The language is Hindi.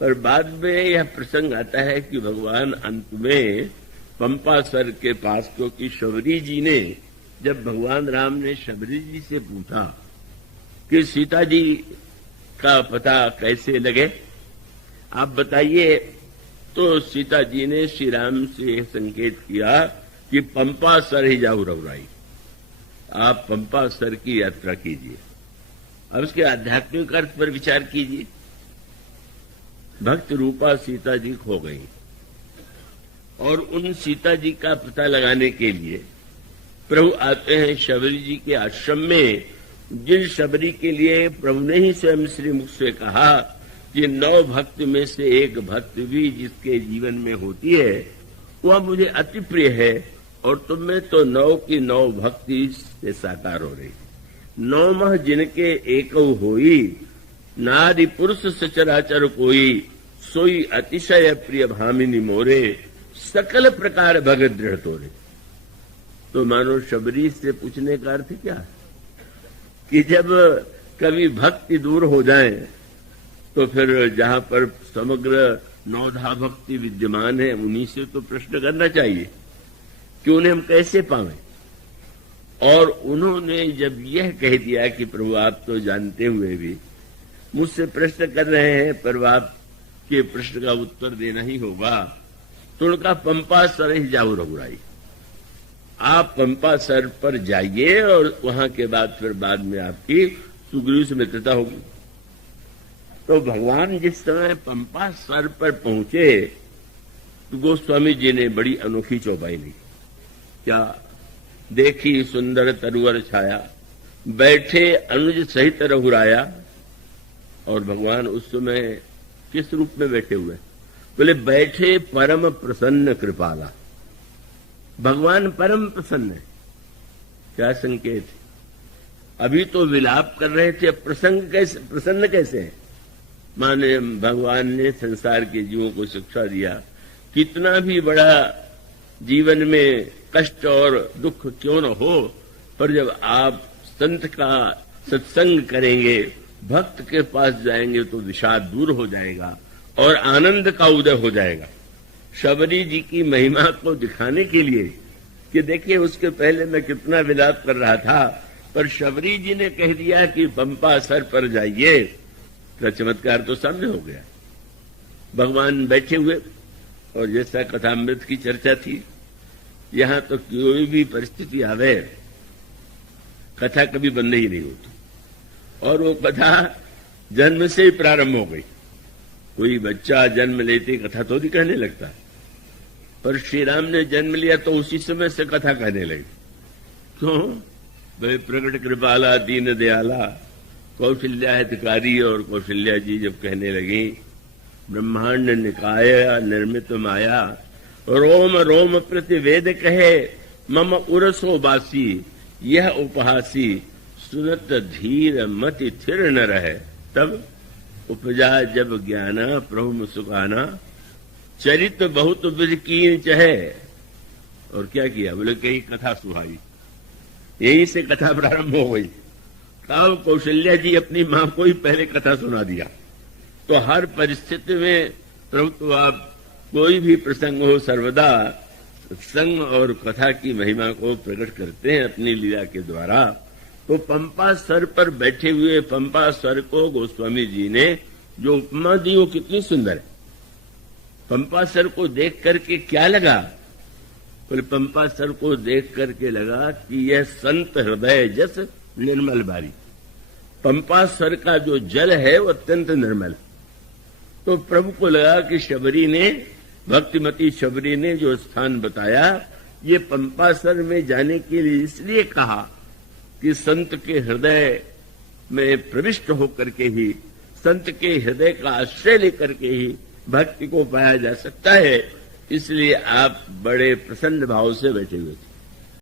पर बाद में यह प्रसंग आता है कि भगवान अंत में पंपासर के पास, क्योंकि शबरी जी ने, जब भगवान राम ने शबरी जी से पूछा कि सीता जी का पता कैसे लगे, आप बताइए, तो सीता जी ने श्री राम से संकेत किया कि पंपासर ही जाओ रघुराई, आप पंपासर की यात्रा कीजिए। अब उसके आध्यात्मिक अर्थ पर विचार कीजिए। भक्त रूपा सीता जी खो गई और उन सीता जी का पता लगाने के लिए प्रभु आते हैं शबरी जी के आश्रम में, जिन शबरी के लिए प्रभु ने ही स्वयं श्री मुख से कहा कि 9 भक्त में से एक भक्त भी जिसके जीवन में होती है वह मुझे अति प्रिय है, और तुम में तो 9 की 9 भक्ति से साकार हो रही। 9 मह जिनके एकौ होई, नारी पुरुष सचराचर कोई, सोई अतिशय प्रिय भामिनी मोरे, सकल प्रकार भगत दृढ़ तोरे। तो मानो शबरी से पूछने का अर्थ क्या है कि जब कभी भक्ति दूर हो जाए तो फिर जहां पर समग्र 9धा भक्ति विद्यमान है उन्हीं से तो प्रश्न करना चाहिए कि उन्हें हम कैसे पावें। और उन्होंने जब यह कह दिया कि प्रभु आप तो जानते हुए भी मुझसे प्रश्न कर रहे हैं, पर आपके प्रश्न का उत्तर देना ही होगा, तो उनका पंपासर ही जाओ रघुराई, आप पंपासर पर जाइए और वहां के बाद फिर बाद में आपकी सुग्रीव से मित्रता होगी। तो भगवान जिस समय पंपासर पर पहुंचे तो गोस्वामी जी ने बड़ी अनोखी चौपाई ली। क्या देखी सुंदर तरुवर छाया, बैठे अनुज सहित रघुराया। और भगवान उस समय किस रूप में बैठे हुए? बोले बैठे परम प्रसन्न कृपाला। भगवान परम प्रसन्न है। क्या संकेत? अभी तो विलाप कर रहे थे, प्रसन्न कैसे है? माने भगवान ने संसार के जीवों को शिक्षा दिया, कितना भी बड़ा जीवन में कष्ट और दुख क्यों न हो, पर जब आप संत का सत्संग करेंगे, भक्त के पास जाएंगे तो विषाद दूर हो जाएगा और आनंद का उदय हो जाएगा। शबरी जी की महिमा को दिखाने के लिए कि देखिए उसके पहले मैं कितना विलाप कर रहा था, पर शबरी जी ने कह दिया कि पंपासर पर जाइए, तो चमत्कार तो सामने हो गया। भगवान बैठे हुए और जैसा कथामृत की चर्चा थी, यहां तो कोई भी परिस्थिति आवे कथा कभी बंद ही नहीं होती, और वो कथा जन्म से ही प्रारंभ हो गई। कोई बच्चा जन्म लेते कथा तो नहीं कहने लगता, पर श्री राम ने जन्म लिया तो उसी समय से कथा कहने लगी। क्यों? भाई प्रकट कृपाला दीन दयाला, कौशल्या हितकारी, और कौशल्या जी जब कहने लगी ब्रह्मांड निकाय निर्मित माया, रोम रोम प्रति वेद कहे, मम उरसो बासी, यह उपहासी, सुनत धीर मति थिर न रहे। तब उपजा जब ज्ञाना प्रभु मुसुकाना, चरित बहुत विध कीन चहे। और क्या किया? बोले कहीं कथा सुहाई। यहीं से कथा प्रारंभ हो गई। तब कौशल्या जी अपनी मां को ही पहले कथा सुना दिया। तो हर परिस्थिति में प्रभु तो आप कोई भी प्रसंग हो सर्वदा संग और कथा की महिमा को प्रकट करते हैं अपनी लीला के द्वारा। तो पंपासर पर बैठे हुए पंपासर को गोस्वामी जी ने जो उपमा दी वो कितनी सुंदर है। पंपासर को देख करके क्या लगा? बोले पंपासर को देख करके लगा कि यह संत हृदय जस निर्मल बारी। पंपासर का जो जल है वो अत्यंत निर्मल। तो प्रभु को लगा कि शबरी ने, भक्तिमती शबरी ने जो स्थान बताया, ये पंपासर में जाने के लिए इसलिए कहा कि संत के हृदय में प्रविष्ट होकर के ही, संत के हृदय का आश्रय लेकर के ही भक्ति को पाया जा सकता है। इसलिए आप बड़े प्रसन्न भाव से बैठे हुए थे।